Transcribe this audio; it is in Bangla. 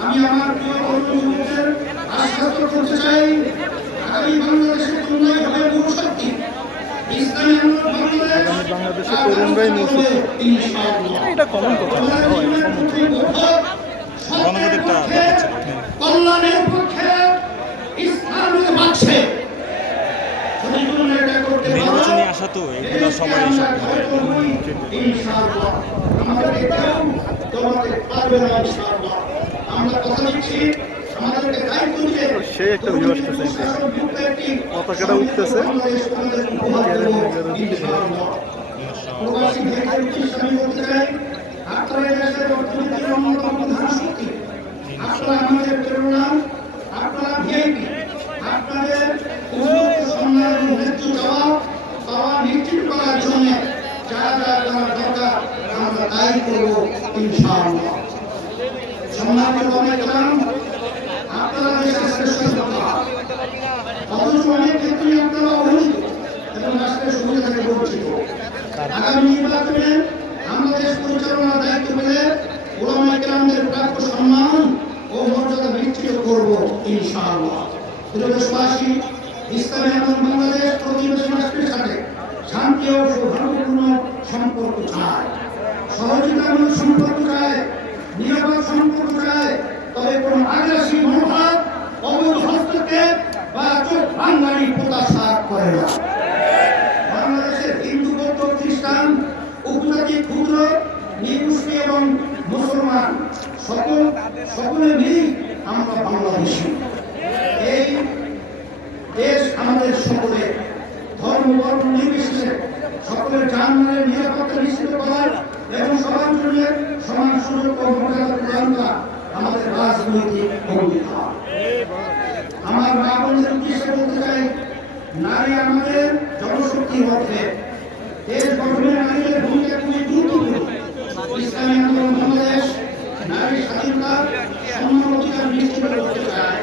আমি আমার প্রিয় আশ্বাস করতে চাই। আগামী বাংলাদেশের উন্নয়ন হবে মূল শক্তি ইসলামী বাংলাদেশ বাংলাদেশের তরুণরাই মূল শক্তি। এটা কমন কথা। কল্যাণের পক্ষে নির্বাচনী আশা তো এগুলো সবাই সব পারবে না ইনশাআল্লাহ আমরা কথা দিচ্ছি দিয়ে একটা ভিউ আসতেছে পতাকাটা উঠতেছে আপনারা আমাদের প্রেরণা ভিআইপি আপনাদের সম্মান পাওয়া নিশ্চিত করার জন্য যা যা করার দরকার আমরা তাই করব ইনশাআল্লাহ সম্মানিত অনেকরাম আপনারা দেশের শ্রেষ্ঠ সন্তান অথচ অনেক ক্ষেত্রে আপনারা অবহেলিত এবং আগামী নির্বাচনে আমরা দেশ পরিচালনার দায়িত্ব পেলে ওলামা কেরামদের ও মর্যাদা নিশ্চিত করব ইনশাআল্লাহ প্রিয় দেশবাসী ইসলামী এবং বাংলাদেশ প্রতিবেশী শান্তি ও সৌহার্দ্যপূর্ণ সম্পর্ক চায় সহযোগিতামূলক সম্পর্ক চায় নিরাপদ সম্পর্ক তবে কোন আগ্রাসী মনোভাব, অবৈধ হস্তক্ষেপ বা চোখ করে না। বাংলাদেশের হিন্দু, বৌদ্ধ, খ্রিস্টান, উপজাতি, ক্ষুদ্র এবং মুসলমান সকল, সকলে মিলেই আমরা বাংলাদেশি। এই দেশ সকলে, ধর্ম, বর্ণ, নির্বিশেষে সকলের জানমালের নিরাপত্তা নিশ্চিত করার এবং সমান জন্য সমান সুযোগ ও মর্যাদা প্রদান করা আমাদের রাজনৈতিক আমার মা বোনদের উদ্দেশ্যে বলতে চাই, নারী আমাদের জনশক্তি হচ্ছে। দেশ গঠনে নারীদের ভূমিকা খুবই গুরুত্বপূর্ণ। ইসলামী আন্দোলন বাংলাদেশ নারী স্বাধীনতা সম্মান অধিকার নিশ্চিত করতে চায়।